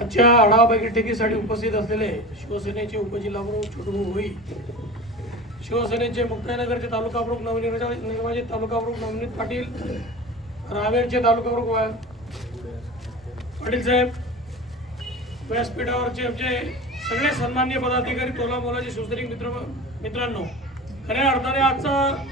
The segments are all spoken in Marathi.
आजच्या आढावा बैठकीसाठी उपस्थित असलेले शिवसेनेचे उपजिल्हाप्रमुख छोटू भोई, शिवसेनेचे मुक्ताईनगरचे तालुका प्रमुख नवनिर्वाचित तालुका प्रमुख नवनीत पाटील, रावेरचे तालुका प्रमुख पाटील साहेब, व्यासपीठावरचे आमचे सगळे सन्माननीय पदाधिकारी, तोला मोलाचे शिवसैनिक मित्रांनो, खऱ्या अर्थाने आजचा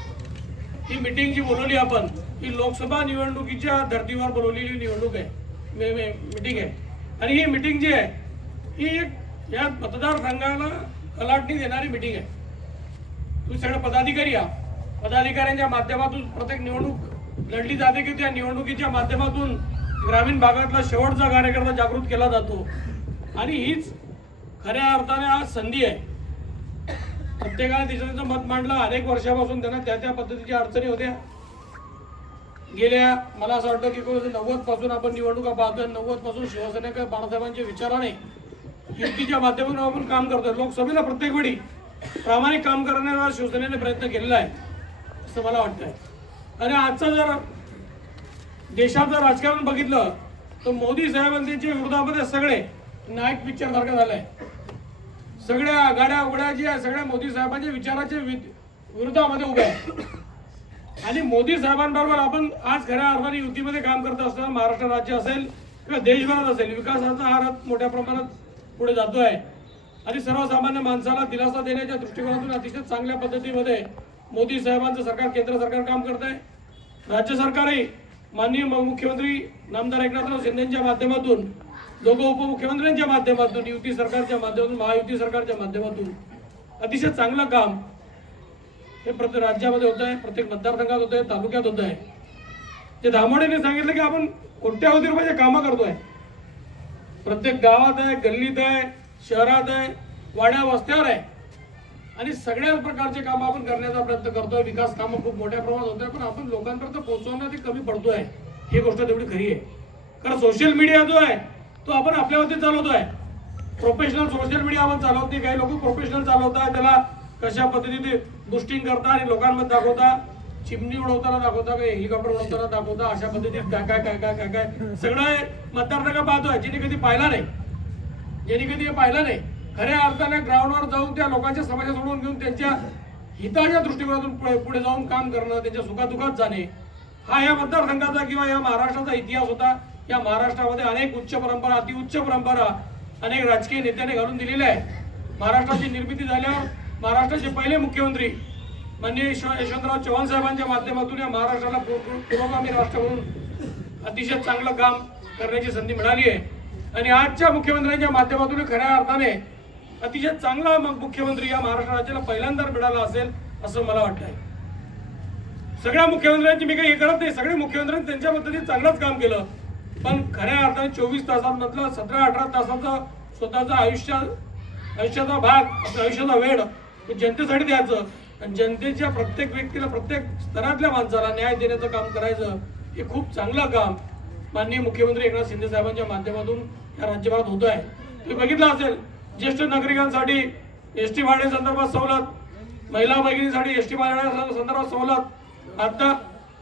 ही मीटिंग जी बोलवली आपण, ही लोकसभा निवडणुकीच्या धर्तीवर बोलवलेली निवडणूक आहे, मीटिंग आहे. आणि ही मीटिंग जी आहे ही एक या मतदारसंघाला कलाटणी देणारी मीटिंग आहे. तुम्ही सगळे पदाधिकारी आहात, पदाधिकाऱ्यांच्या माध्यमातून प्रत्येक निवडणूक लढली जाते की त्या निवडणुकीच्या माध्यमातून ग्रामीण भागातला शेवटचा कार्यकर्ता जागृत केला जातो. आणि हीच खऱ्या अर्थाने आज संधी आहे. प्रत्येकाने तिचं मत मांडलं. अनेक वर्षापासून त्यांना त्या पद्धतीच्या अडचणी होत्या. गेल्या मला असं वाटतं की 90 पासून आपण निवडणुका पाहतोय. 90 पासून शिवसेनेकडे बाळासाहेबांच्या विचाराने युतीच्या माध्यमातून आपण काम करतोय. लोकसभेला प्रत्येक वेळी प्रामाणिक काम करण्याचा शिवसेनेने प्रयत्न केलेला आहे असं मला वाटतंय. आणि आजचं जर देशाचं राजकारण बघितलं तर मोदी साहेबांच्या विरोधामध्ये सगळे नाईट पिक्चर सारखं झालंय. सगळ्या गाड्या उघड्या जी आहे सगळ्या मोदी साहेबांच्या विचाराच्या विरोधामध्ये उभ्या आहेत. आणि मोदी साहेबांबरोबर आपण आज खऱ्या अर्थाने युतीमध्ये काम करत असताना महाराष्ट्र राज्य असेल किंवा देशभरात असेल, विकासाचा हा रथ मोठ्या प्रमाणात पुढे जातोय. आणि सर्वसामान्य माणसाला दिलासा देण्याच्या दृष्टिकोनातून अतिशय चांगल्या पद्धतीमध्ये मोदी साहेबांचं सरकार, केंद्र सरकार काम करत आहे. राज्य सरकारही माननीय मुख्यमंत्री नामदार एकनाथराव शिंदेच्या माध्यमातून, दोघं उपमुख्यमंत्र्यांच्या माध्यमातून, युती सरकारच्या माध्यमातून, महायुती सरकारच्या माध्यमातून अतिशय चांगलं काम हे प्रत्येक राज्यामध्ये होत आहे, प्रत्येक मतदारसंघात होत आहे, तालुक्यात होत आहे. ते धामोडेने सांगितलं की आपण कोट्यावधी रुपयाचे कामं करतोय. प्रत्येक गावात आहे, गल्लीत आहे, शहरात आहे, वाड्या वस्त्यावर आहे. आणि सगळ्याच प्रकारचे कामं आपण करण्याचा प्रयत्न करतोय. विकास कामं खूप मोठ्या प्रमाणात होत आहे, पण आपण लोकांपर्यंत पोहोचवणं ते कमी पडतोय. ही गोष्ट तेवढी खरी आहे. कारण सोशल मीडिया जो आहे तो आपण आपल्यावरती चालवतोय. प्रोफेशनल सोशल मीडिया आपण चालवत नाही. काही लोक प्रोफेशनल चालवतात, त्याला कशा पद्धतीने बुस्टिंग करता आणि लोकांमध्ये दाखवता, चिमणी उडवताना दाखवता, काही हेलिकॉप्टर उडवताना दाखवता, अशा पद्धतीने काय काय काय काय काय काय सगळं मतदारसंघ पाहतोय. ज्यांनी कधी पाहिला नाही, खऱ्या अर्थाने ग्राउंडवर जाऊन त्या लोकांच्या समस्या सोडवून घेऊन त्यांच्या हिताच्या दृष्टिकोनातून पुढे जाऊन काम करणं, त्यांच्या सुखादुखात जाणे, हा या मतदारसंघाचा किंवा या महाराष्ट्राचा इतिहास होता. या महाराष्ट्रामध्ये अनेक उच्च परंपरा, अतिउच्च परंपरा अनेक राजकीय नेत्याने घालून दिलेल्या आहे. महाराष्ट्राची निर्मिती झाल्यावर महाराष्ट्राचे पहिले मुख्यमंत्री माननीय यशवंतराव चव्हाण साहेबांच्या माध्यमातून या महाराष्ट्राला पुरोगामी राष्ट्र म्हणून अतिशय चांगलं काम करण्याची संधी मिळाली आहे. आणि आजच्या मुख्यमंत्र्यांच्या माध्यमातून खऱ्या अर्थाने अतिशय चांगला मुख्यमंत्री या महाराष्ट्र राज्याला पहिल्यांदा मिळाला असेल असं मला वाटतंय. सगळ्या मुख्यमंत्र्यांची मी काही हे करत नाही, सगळे मुख्यमंत्र्यांनी त्यांच्या पद्धतीने चांगलंच काम केलं. पण खऱ्या अर्थाने 24 तासांमधलं 17-18 तासाचा स्वतःचा आयुष्याचा भाग, आपल्या आयुष्याचा वेळ जनतेसाठी द्यायचं आणि जनतेच्या प्रत्येक व्यक्तीला, प्रत्येक स्तरातल्या माणसाला न्याय देण्याचं काम करायचं, हे खूप चांगलं काम माननीय मुख्यमंत्री एकनाथ शिंदे साहेबांच्या माध्यमातून या राज्यभरात होत आहे. तुम्ही बघितलं असेल, ज्येष्ठ नागरिकांसाठी एसटी भाडे संदर्भात सवलत, महिला भगिनींसाठी एसटी भाड्या संदर्भात सवलत,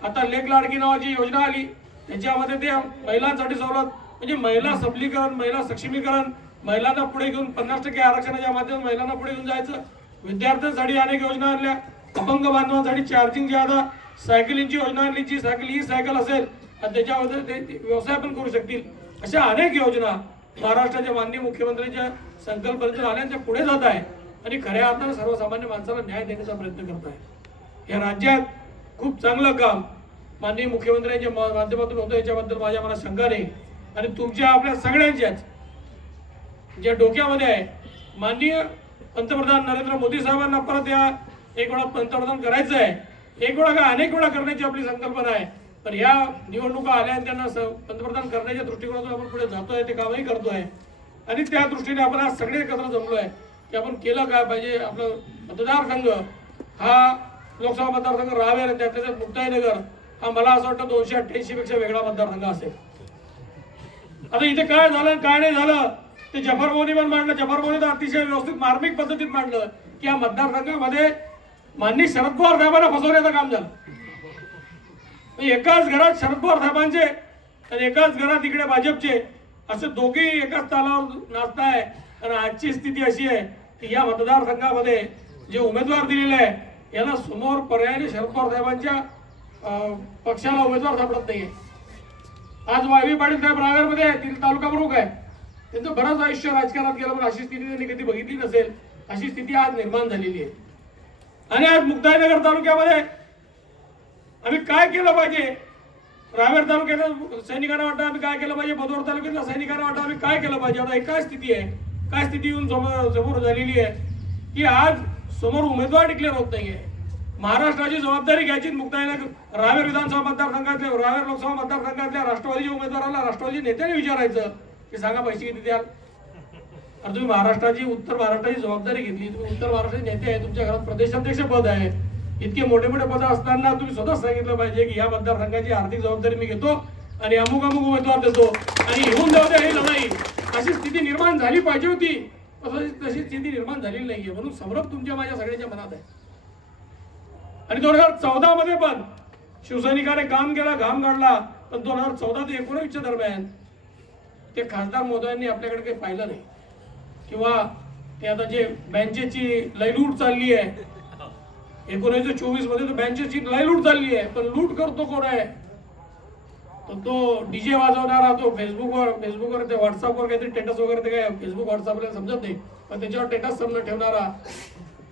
आता लेक लाडकी नावाची योजना आली, त्याच्यामध्ये ते महिलांसाठी सवलत, म्हणजे महिला सबलीकरण, महिला सक्षमीकरण, महिलांना पुढे घेऊन 50% आरक्षणाच्या माध्यमातून महिलांना पुढे घेऊन जायचं. विद्यार्थ्यांसाठी अनेक योजना आणल्या, अपंग बांधवांसाठी चार्जिंग ज्यादा सायकलिंगची योजना आणली, जी सायकल ही सायकल असेल आणि त्याच्यामध्ये ते व्यवसाय पण करू शकतील. अशा अनेक योजना महाराष्ट्राच्या माननीय मुख्यमंत्र्यांच्या संकल्पनेतून आल्याच्या पुढे जात आहे आणि खऱ्या अर्थाने सर्वसामान्य माणसाला न्याय देण्याचा प्रयत्न करत आहे. या राज्यात खूप चांगलं काम माननीय मुख्यमंत्र्यांच्या माध्यमातून होतं, याच्याबद्दल माझ्या मनात शंका नाही. आणि तुमच्या आपल्या सगळ्यांच्याच ज्या डोक्यामध्ये आहे, माननीय पंतप्रधान नरेंद्र मोदी साहेबांना परत एक वेळा पंतप्रधान करायचं आहे. एक वेळा का अनेक वेळा करण्याची आपली संकल्पना आहे. पण या निवडणुका आल्या आणि त्यांना पंतप्रधान करण्याच्या दृष्टिकोनातून आपण पुढे जातोय, ते कामही करतोय. आणि त्या दृष्टीने आपण आज सगळे एकत्र जमलोय की आपण केलं काय पाहिजे. आपलं मतदारसंघ हा लोकसभा मतदारसंघ रावेर, त्याच्यात मुक्ताईनगर हा मला असं वाटतं 288 पेक्षा वेगळा मतदारसंघ असेल. आता इथे काय झालं काय नाही झालं ते जफरभाऊनी पण मांडलं. जफरभाऊनी तर अतिशय व्यवस्थित मार्मिक पद्धतीत मांडलं की या मतदारसंघामध्ये माननीय शरद पवार साहेबांना फसवण्याचं काम झालं. एकाच घरात शरद पवार साहेबांचे आणि एकाच घरात इकडे भाजपचे असे दोघे एकाच तालावर नाचताय. आणि आजची स्थिती अशी आहे की या मतदारसंघामध्ये जे उमेदवार दिलेले आहे याला समोर पर्यायाने शरद पवार साहेबांच्या पक्षाला उमेदवार सापडत नाहीये. आज वायवी पाटील साहेब रावेरमध्ये आहे, तिथे तालुका प्रमुख आहे, त्यांचं बरंच आयुष्य राजकारणात गेलं पण अशी स्थिती त्यांनी कधी बघितली नसेल. अशी स्थिती आज निर्माण झालेली आहे. आणि आज मुक्ताईनगर तालुक्यामध्ये आम्ही काय केलं पाहिजे, रावेर तालुक्याच्या सैनिकांना वाटतं आम्ही काय केलं पाहिजे, भदोर तालुक्यातल्या सैनिकांना वाटतं आम्ही काय केलं पाहिजे. आता काय स्थिती आहे, काय स्थिती येऊन समोर झालेली आहे की आज समोर उमेदवार डिक्लेअर होत नाहीये. महाराष्ट्राची जबाबदारी घ्यायची. मुक्ताईनगर रावेर विधानसभा मतदारसंघातल्या, रावेर लोकसभा मतदारसंघातल्या राष्ट्रवादीच्या उमेदवाराला राष्ट्रवादी नेत्याने विचारायचं की सांगा पैसे किती द्याल. अरे तुम्ही महाराष्ट्राची, उत्तर महाराष्ट्राची जबाबदारी घेतली, तुम्ही उत्तर महाराष्ट्राचे नेते आहे, तुमच्या घरात प्रदेशाध्यक्ष पद आहे, इतके मोठे मोठे पद असताना तुम्ही स्वतःच सांगितलं पाहिजे की या मतदारसंघाची आर्थिक जबाबदारी मी घेतो आणि अमुक अमुक उमेदवार देतो आणि येऊन जाऊ द्या ही लढाई. अशी स्थिती निर्माण झाली पाहिजे होती, तशी स्थिती निर्माण झालेली नाहीये. म्हणून संभ्रम तुमच्या माझ्या सगळ्यांच्या मनात आहे. आणि 2014 मध्ये पण शिवसैनिकाने काम केला, घाम गाडला, पण 2014 ते 19 दरम्यान ते खासदार महोदयांनी आपल्याकडे काही पाहिलं नाही. किंवा ते आता जे बँकेची लयलूट चालली आहे 1924 मध्ये, बँकेची लयलूट चालली आहे, पण लूट करतो कोण आहे, तो डीजे वाजवणारा, तो फेसबुकवर ते व्हॉट्सअपवर काहीतरी स्टेटस वगैरे, ते काय फेसबुक व्हॉट्सअपला समजत नाही, पण त्याच्यावर स्टेटस समजा ठेवणारा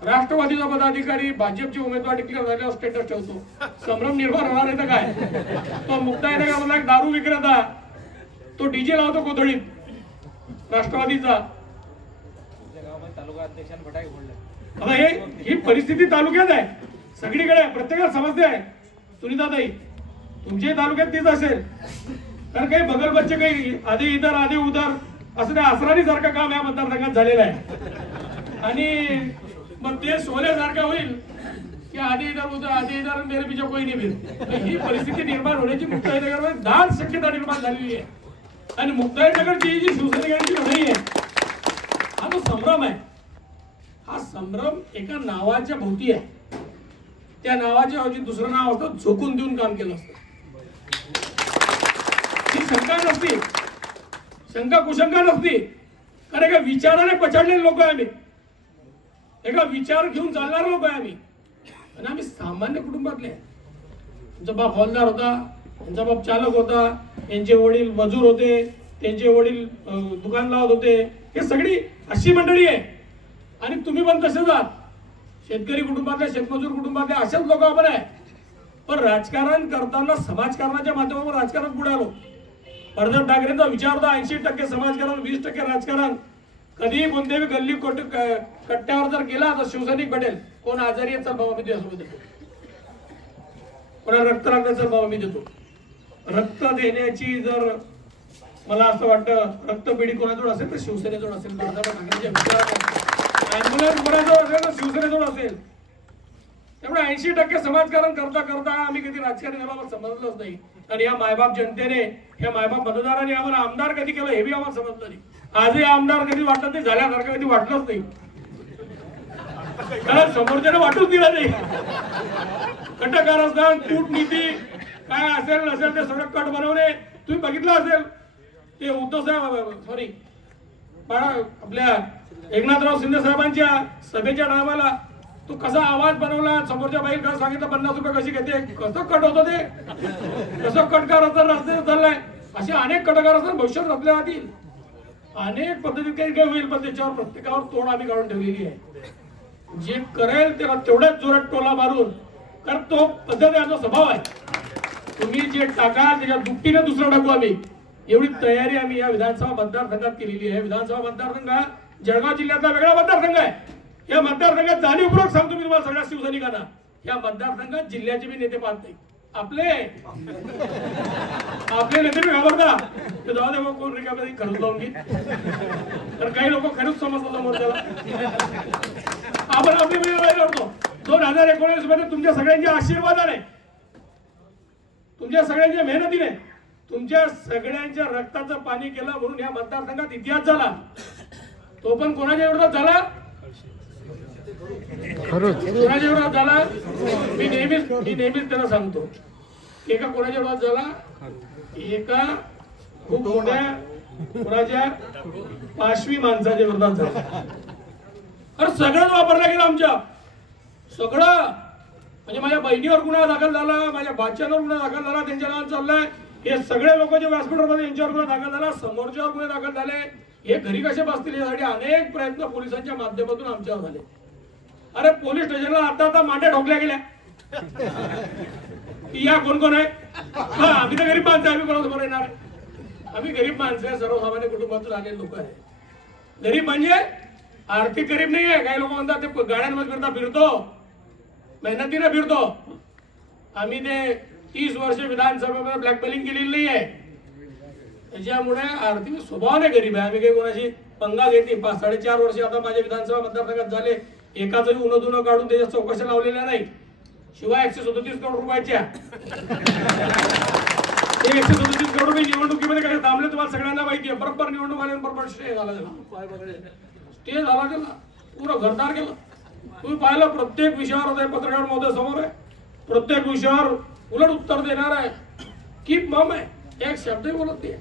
राष्ट्रवादीचा पदाधिकारी भाजपचे उमेदवार डिक्लेअर झाल्यावर स्टेटस ठेवतो. संभ्रम निर्माण होणार आहे तर काय. तो मुक्ताईनगर मधला एक दारू विक्रेता, तो डीजे लावतो कोथळीत राष्ट्रवादीचा. आता ही परिस्थिती तालुक्यात आहे, सगळीकडे आहे, प्रत्येकाला समजते आहे. सुनीताताई तुमच्या तालुक्यात तीच असेल, कारण काही बगल बच्चे काही आधी इधर आधी उधर असं त्या आसरानी सारखं काम या मतदारसंघात झालेलं आहे. आणि मग ते सोन्यासारखं होईल की आधी इधर उधर आधी इधर मेरे पीछे कोई नहीं फिर. ही परिस्थिती निर्माण होण्याची मुक्ताईनगरमध्ये दाट शक्यता निर्माण झालेली आहे. आणि मुक्ताईनगरची जी शिवसैनिकांची लढाई आहे हा जो संभ्रम आहे, हा संभ्रम एका नावाच्या भोवती आहे. त्या नावाच्या ऐवजी दुसरं नाव असतं, झोकून देऊन काम केलं असतं. ही शंका नसती, शंका कुशंका नसती, कारण एका विचाराने पछाडलेले लोक आहे आम्ही, एका विचार घेऊन चालणारे लोक आहे आम्ही. आणि आम्ही सामान्य कुटुंबातले. त्यांचा बाप हवालदार होता, त्यांचा बाप चालक होता, त्यांचे वडील मजूर होते, त्यांचे वडील दुकान लावत होते. हे सगळी अशी मंडळी आहे. आणि तुम्ही पण तसेच आहात, शेतकरी कुटुंबातले, शेतमजूर कुटुंबातले असेच लोक आपण आहे. पण राजकारण करताना समाजकारणाच्या माध्यमातून राजकारण पुढे आलो. उद्धव ठाकरेंचा विचार होता 80% समाजकारण 20% राजकारण. कधीही कोणत्याही गल्ली कट्ट्यावर जर गेला तर शिवसैनिक भेटेल. कोण आजारी आहे चल बाबा मी तुझ्यासोबत देतो, कोणाला रक्त लागण्याचा बाबा मी देतो. रक्त देण्याची जर मला असं वाटतं रक्तपेढी कोणाजवळ असेल तर शिवसेनेजवळ असेल. बाळासाहेब ठाकरेंच्या विचारात ॲम्ब्युलन्स कोणाजवळ असेल तर शिवसेनेजवळ असेल. त्यामुळे 80% समाजकारण करता करता आम्ही कधी राजकारणी आम्हाला समजलंच नाही. आणि या मायबाप जनतेने, या मायबाप मतदारांनी आम्हाला आमदार कधी केलं हे बी आम्हाला समजलं नाही. आजही आमदार कधी वाटत नाही, झाल्यासारखं कधी वाटलंच नाही, कारण समोरच्याने वाटूच दिला नाही. कटकारस्थान, कूटनीती काय असेल नसेल ते सगळं कट बनवणे तुम्ही बघितलं असेल. ते उद्धव साहेब सॉरी आपल्या एकनाथराव शिंदे साहेबांच्या सभेच्या टायमाला तू कसा आवाज बनवला, समोरच्या बाई काय सांगितलं 50 रुपये कशी घेते, कसं कट होतं ते, कसं कटकारस्थान रस्ते चाललाय. असे अनेक कटकारस्थान भविष्यात रचल्या जातील, अनेक पद्धतीत काही होईल. पण त्याच्यावर प्रत्येकावर तोड आम्ही काढून ठेवलेली आहे. जे करेल त्याला तेवढ्याच जोरात टोला मारून, कारण तो पद्धत आमचा स्वभाव आहे. तुम्ही जे टाकाल त्याच्या दुपटीने दुसरं टाकू आम्ही, एवढी तयारी आम्ही या विधानसभा मतदारसंघात केलेली आहे. विधानसभा मतदारसंघ हा जळगाव जिल्ह्यातला वेगळा मतदारसंघ आहे. या मतदारसंघात जाणीवपूर्वक सांगतो मी तुम्हाला सगळ्या शिवसैनिकांना, या मतदारसंघात जिल्ह्याचे मी नेते पाहत नाही. आपले नेते मी घाबरता ते जाऊ दे मग कोण रिकामध्ये खरंच लावून घे, तर काही लोक खरंच समजतात समोर त्याला. आपण आपली लढाई लढतो. 2019 मध्ये तुमच्या सगळ्यांच्या आशीर्वादाने, तुमच्या सगळ्यांच्या मेहनतीने, तुमच्या सगळ्यांच्या रक्ताचं पाणी केलं म्हणून या मतदारसंघात इतिहास झाला. तो पण कोणाच्या विरोधात झाला, कोणाच्या विरोधात झाला. मी नेहमीच त्यांना सांगतो, एका कोणाच्या विरोधात झाला, एका खूप मोठ्या कुणाच्या पाशवी माणसाच्या विरोधात झाला. अरे सगळंच वापरलं गेलं आमच्या, सगळं. म्हणजे माझ्या बहिणीवर गुन्हा दाखल झाला, माझ्या बाच्यांवर गुन्हा दाखल झाला, त्यांच्या नावात चाललाय. हे सगळे लोक जे व्यासपीठामध्ये यांच्यावर गुन्हा दाखल झाला, समोरच्यावर गुन्हे दाखल झाले. हे घरी कसे बसतील यासाठी अनेक प्रयत्न पोलिसांच्या माध्यमातून आमच्यावर झाले. अरे पोलीस स्टेशनला आता मांड्या ठोकल्या गेल्या. या कोण कोण आहे? आम्ही तर गरीब माणसं, आम्ही कोणासमोर येणार? आम्ही गरीब माणसं आहे, सर्वसामान्य कुटुंबातून आलेले लोक आहे. गरीब म्हणजे आर्थिक गरीब नाही आहे. काही लोक म्हणतात ते गाड्यांमध्ये फिरतो, मेहनतीने फिरतो. आम्ही ते 30 वर्ष विधानसभेमध्ये ब्लॅकमेलिंग केलेली नाही आहे. त्याच्यामुळे आर्थिक स्वभावाने गरीब आहे. आम्ही काही कोणाची पंगा घेतली. 5-4.5 वर्ष आता माझ्या विधानसभा मतदारसंघात झाले. एकाचंही उन्हा काढून त्याच्या चौकशा लावलेल्या नाही. शिवाय 137 करोड रुपयाच्या 137 करोड रुपये निवडणुकीमध्ये काय थांबले तुम्हाला सगळ्यांना माहिती आहे. बरोबर निवडणूक आल्यानंतर स्टे झाला त्याला, स्टे झाला त्याला, पुरं घरदार केलं. तुम्ही पाहिलं प्रत्येक विषयावर आहे, पत्रकार महोदय समोर आहे, प्रत्येक विषयावर उलट उत्तर देणार आहे. कीप मम आहे, एक शब्दही बोलत नाही.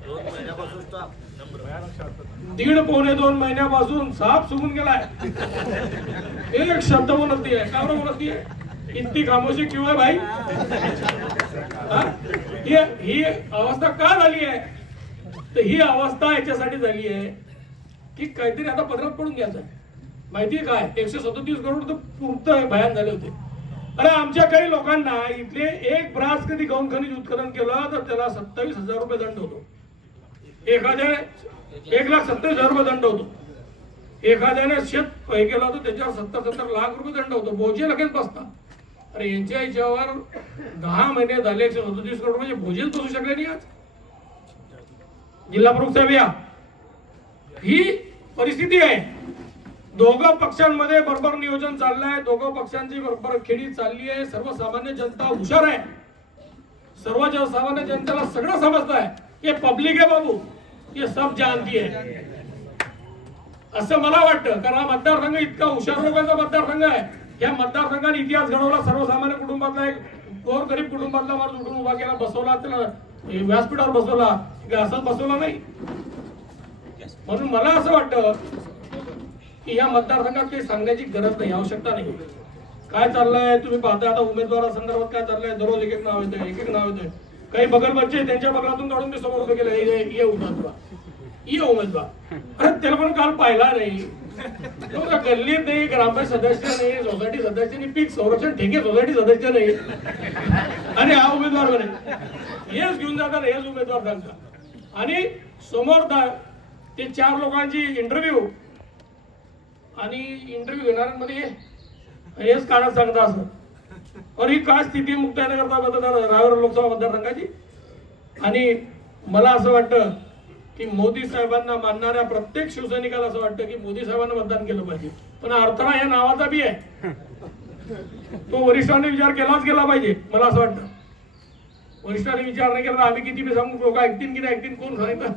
1.5-2 महिन्यापासून साफ सुकून गेलाय. एक शब्द बोलत नाही आहे. का बरं बोलत नाही आहे? इतकी खामोशी क्यों है भाई? ही अवस्था का झाली आहे? तर ही अवस्था याच्यासाठी झाली आहे की काहीतरी आता पदरात पडून घ्यायचं आहे. माहिती आहे काय? 137 करोड तर पुरतं भयान झाले होते. अरे आमच्या काही लोकांना इथले एक ब्रास कधी गौण खनिज उत्खनन केलं तर त्याला 27,000 रुपये दंड होतो. एखाद्याने 1,27,000 रुपये दंड होतो. एखाद्याने शेत हे केलं तर त्याच्यावर 70 लाख रुपये दंड होतो. भोजे लगेच बसतात. अरे यांच्या याच्यावर 10 महिने झाले 137 करोड म्हणजे भोजेच बसू शकले नाही. आज जिल्हा प्रमुख साहेब या, ही परिस्थिती आहे. दोघं पक्षांमध्ये बरोबर नियोजन चाललंय. दोघं पक्षांची बरोबर खेळी चालली आहे. सर्वसामान्य जनता हुशार आहे. सर्वसामान्य जनतेला सगळं समजत आहे. हे पब्लिक आहे बाबू, हे सब जानती आहे असं मला वाटतं. कारण हा मतदारसंघ इतका हुशार लोकांचा मतदारसंघ आहे. या मतदारसंघाने इतिहास घडवला. सर्वसामान्य कुटुंबातला एक गोर गरीब कुटुंबातला माणूस उठून उभा केला, बसवला, त्याला व्यासपीठावर बसवला. असं बसवला नाही. म्हणून मला असं वाटतं की या मतदारसंघात काही सांगण्याची गरज नाही, आवश्यकता नाही. काय चाललंय तुम्ही पाहताय. आता उमेदवारासंदर्भात काय चाललंय, दररोज एक नाव येतंय, एक नाव येतंय. काही बगल बच्चे त्यांच्या बगलातून काढून मी समोर उभे केलं, ये उमेदवार. अरे त्याला पण काल पाहिला नाही. गल्लीत नाही, ग्रामपंचायत सदस्य नाही, सोसायटी सदस्य नाही, पीक संरक्षण ठेके सोसायटी सदस्य नाही, आणि हा उमेदवार बने. हेच घेऊन जातात, हेच उमेदवार सांगतात. आणि समोर ते 4 लोकांची इंटरव्ह्यू आणि इंटरव्ह्यू घेणाऱ्यांमध्ये हेच काढत सांगता असं. और ही काय स्थिती मुक्तायन करता मतदार रावेर लोकसभा मतदारसंघाची. आणि मला असं वाटतं की मोदी साहेबांना मानणाऱ्या प्रत्येक शिवसैनिकाला असं वाटतं की मोदी साहेबांना मतदान केलं पाहिजे. पण अडथळा या नावाचा बी आहे, तो वरिष्ठांनी विचार केलाच गेला पाहिजे. मला असं वाटतं वरिष्ठांनी विचार नाही केला आम्ही किती बी सांगू, लोक ऐकतील की नाही ऐकतील कोण सांगितलं.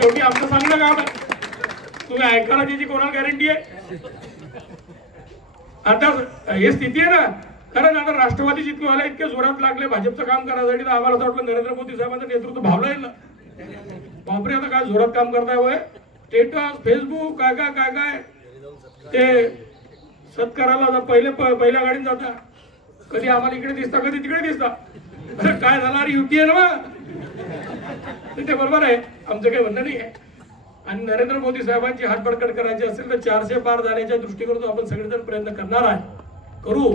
शेवटी आमचं सांगणं काम आहे. तुम्ही ऐकायला त्याची कोणाला गॅरंटी आहे? आता हे स्थिती आहे ना. कारण आता राष्ट्रवादी जितके व्हायला इतके जोरात लागले भाजपचं काम करायसाठी, तर आम्हाला असं वाटलं नरेंद्र मोदी साहेबांचं नेतृत्व भावलं येईल. बापरे आता काय जोरात काम करताय होय. स्टेटस, फेसबुक, काय काय काय काय ते सत्काराला पहिल्या गाडीत जाता, कधी आम्हाला इकडे दिसता, कधी तिकडे दिसता. अरे काय झालं, अरे युती आहे ना. ते बरोबर आहे, आमचं काही म्हणणं नाही आहे. आणि नरेंद्र मोदी साहेबांची हात बळकट करायची असेल तर 400 पार जाण्याच्या दृष्टीकोनातून आपण सगळेजण प्रयत्न करणार आहे, करू.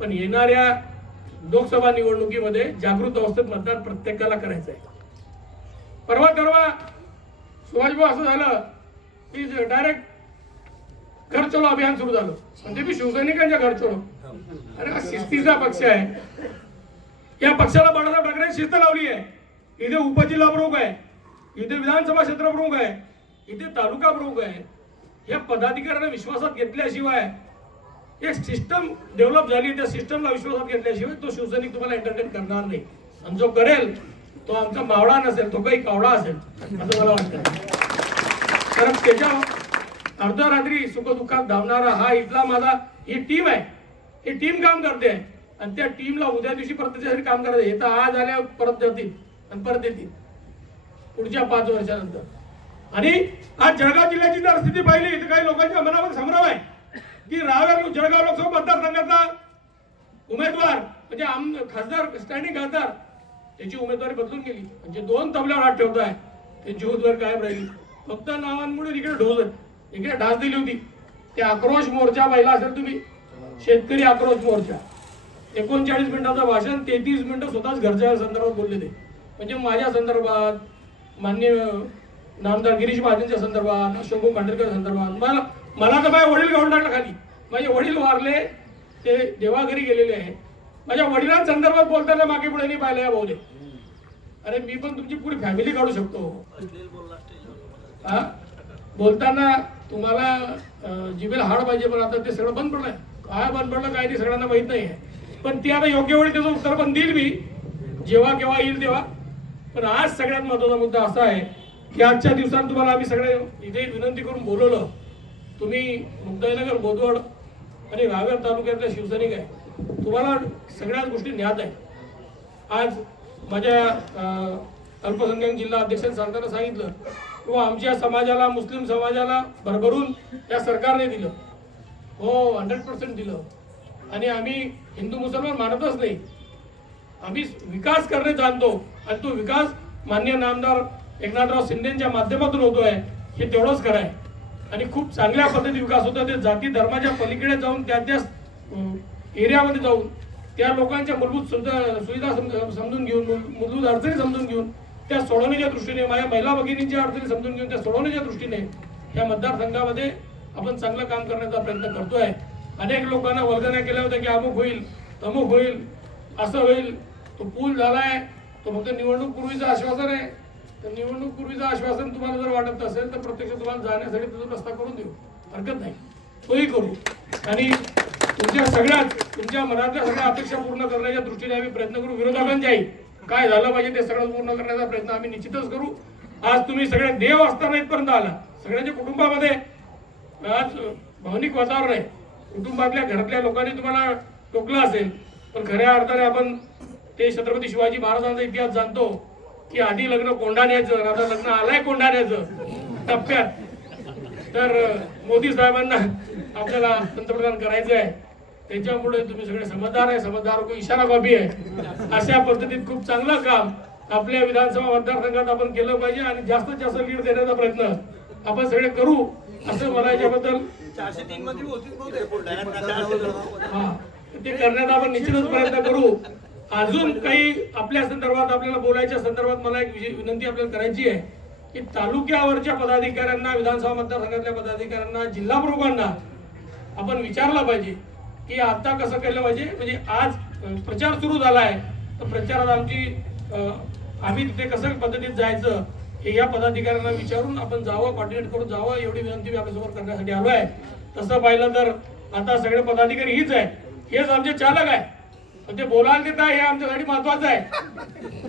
पण येणाऱ्या लोकसभा निवडणुकीमध्ये जागृत अवस्थेत मतदान प्रत्येकाला करायचं आहे. परवा सुभाषभाऊ असं झालं की डायरेक्ट घर चलो अभियान सुरू झालं. म्हणजे मी शिवसैनिकांच्या घर चलो. अरे हा शिस्तीचा पक्ष आहे. या पक्षाला बाळासाहेब ठाकरे शिस्त लावली आहे. इथे उपजिल्हा प्रमुख आहे, इथे विधानसभा क्षेत्र प्रमुख आहे, इथे तालुका प्रमुख आहे. या पदाधिकाऱ्यांना विश्वासात घेतल्याशिवाय एक सिस्टम डेव्हलप झाली, त्या सिस्टमला विश्वासात घेतल्याशिवाय तो शिवसैनिक तुम्हाला एंटरटेन करणार नाही. आणि जो करेल तो आमचा मावळा नसेल, तो काही कावळा असेल असं मला वाटतं. कारण त्याच्या अर्ध्या रात्री सुखदुःखात धावणारा हा इथला माझा ही टीम आहे. ही टीम काम करते आणि त्या टीमला उद्या दिवशी परत त्याच्यासाठी काम करायचं. हे तर आज आल्या परत जातील आणि परत येतील. पुढच्या 5 वर्षानंतर। आणि आज जळगाव जिल्ह्याची जर स्थिती पाहिली तर काही लोकांच्या मनावर संभ्रम आहे की जळगाव लोकसभा मतदारसंघाचा उमेदवार म्हणजे खासदार स्टँडिंग खासदार त्याची उमेदवारी बदलून गेली, म्हणजे 2 तबल्यावर हात ठेवताय, त्यांची उमेदवारी कायम राहिली। फक्त नावांमुळे इकडे ढास दिली होती। ते आक्रोश मोर्चा पाहिला असेल तुम्ही, शेतकरी आक्रोश मोर्चा, 39 मिनिटाचं भाषण, 33 मिनिटं स्वतःच घरच्या संदर्भात बोलले ते, म्हणजे माझ्या संदर्भात, माननीय नामदार गिरीश महाजनच्या संदर्भात, अशोक खांडेकर संदर्भात। मला तर माझे वडील गावून टाकलं खाली, माझे वडील वारले, ते देवाघरी गेलेले आहे, माझ्या वडिलांसंदर्भात बोलताना मागे पुढे नाही पाहिलं या भाऊने। अरे मी पण तुमची पुरी फॅमिली काढू शकतो हा, बोलताना तुम्हाला जिभेला हाड पाहिजे, पण आता ते सगळं बंद पडलंय। काय बंद पडलं काय ते सगळ्यांना माहित नाही आहे, पण ते आता योग्य वेळी त्याचं उत्तर पण देईल मी, जेव्हा केव्हा येईल तेव्हा। पण आज सगळ्यात महत्वाचा मुद्दा असा आहे की आजच्या दिवसात तुम्हाला आम्ही सगळे इथे विनंती करून बोलवलं। तुम्ही मुक्ताईनगर, बोदवड आणि रावेर तालुक्यातल्या शिवसैनिक आहे, तुम्हाला सगळ्याच गोष्टी ज्ञात आहे। आज माझ्या अल्पसंख्याक जिल्हा अध्यक्षांनी सांगताना सांगितलं किंवा आमच्या समाजाला, मुस्लिम समाजाला भरभरून या सरकारने दिलं, हो 100% दिलं। आणि आम्ही हिंदू मुसलमान मानतच नाही, आम्ही विकास करणे जाणतो, आणि तो विकास माननीय नामदार एकनाथराव शिंदेच्या माध्यमातून होतोय, हे तेवढंच खरं आहे। आणि खूप चांगल्या पद्धती विकास होतो, ते जाती धर्माच्या पलीकडे जाऊन त्या एरियामध्ये जाऊन त्या लोकांच्या मूलभूत सुविधा समजून घेऊन, मूलभूत अडचणी समजून घेऊन त्या सोडवण्याच्या दृष्टीने, माझ्या महिला भगिनींच्या अडचणी समजून घेऊन त्या सोडवण्याच्या दृष्टीने या मतदारसंघामध्ये आपण चांगलं काम करण्याचा प्रयत्न करतोय। अनेक लोकांना वल्गना केल्या होत्या की अमुक होईल, तमुक होईल, असं होईल, तो पूल झालाय, तो फक्त निवडणूक पूर्वीचं आश्वासन आहे। तर निवडणूक पूर्वीचं आश्वासन तुम्हाला जर वाटत असेल तर प्रत्यक्ष तुम्हाला जाण्यासाठी त्याचा रस्ता करून देऊ, हरकत नाही, तोही करू। आणि तुमच्या मनातल्या सगळ्या अपेक्षा पूर्ण करण्याच्या दृष्टीने आम्ही प्रयत्न करू। विरोधकांच्याही काय झालं पाहिजे ते सगळं पूर्ण करण्याचा प्रयत्न आम्ही निश्चितच करू। आज तुम्ही सगळे देव असताना इथपर्यंत आला, सगळ्यांच्या कुटुंबामध्ये आज भावनिक वातावरण आहे, कुटुंबातल्या घरातल्या लोकांनी तुम्हाला टोकलं असेल, पण खऱ्या अर्थाने आपण ते छत्रपती शिवाजी महाराजांचा इतिहास जाणतो की आधी लग्न कोंढाण्याचं, आता लग्न आलंय कोंढाण्याचं टप्प्यात। तर मोदी साहेबांना आपल्याला पंतप्रधान करायचं आहे, त्याच्यामुळे तुम्ही सगळे समजदार आहे, समजदार को इशारा कॉपी आहे। अशा पद्धतीत खूप चांगलं काम आपल्या विधानसभा मतदारसंघात आपण केलं पाहिजे आणि जास्तीत जास्त लीड देण्याचा प्रयत्न आपण सगळे करू, असं मला याच्याबद्दल 403 मध्ये ते करण्याचा आपण निश्चितच प्रयत्न करू। अजून काही आपल्या संदर्भात, आपल्याला बोलायच्या संदर्भात मला एक विनंती आपल्याला करायची आहे की तालुक्यावरच्या पदाधिकाऱ्यांना, विधानसभा मतदारसंघातल्या पदाधिकाऱ्यांना, जिल्हा प्रमुखांना आपण विचारलं पाहिजे की आता कसं केलं पाहिजे। म्हणजे आज प्रचार सुरू झाला आहे, तर प्रचारात आम्ही तिथे कसं पद्धतीत जायचं हे या पदाधिकाऱ्यांना विचारून आपण जावं, कॉर्डिनेट करून जावं, एवढी विनंती मी आपल्यासमोर करण्यासाठी आलो आहे। तसं पाहिलं तर आता सगळे पदाधिकारी हीच आहे, हेच आमचे चालक आहे, ते बोलायला देत आहे, हे आमच्यासाठी महत्वाचं आहे।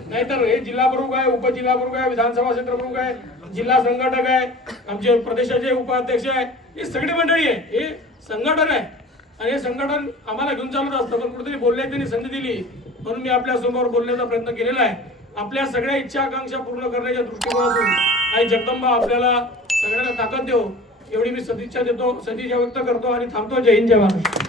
नाहीतर हे जिल्हा प्रमुख आहे, उपजिल्हा प्रमुख आहे, विधानसभा क्षेत्र प्रमुख आहे, जिल्हा संघटक आहे, आमचे प्रदेशाचे उपाध्यक्ष आहे, हे सगळी मंडळी आहे, हे संघटन आहे। आणि हे संघटन आम्हाला घेऊन चालत असतं, पण कुठेतरी बोलण्याची त्यांनी संधी दिली म्हणून मी आपल्या समोर बोलण्याचा प्रयत्न केलेला आहे। आपल्या सगळ्या इच्छा आकांक्षा पूर्ण करण्याच्या दृष्टिकोनातून आई जगदंबा आपल्याला सगळ्यांना ताकद देऊ, एवढी मी सदिच्छा देतो, सदिच्छा व्यक्त करतो आणि थांबतो। जय हिंद, जय महाराष्ट्र।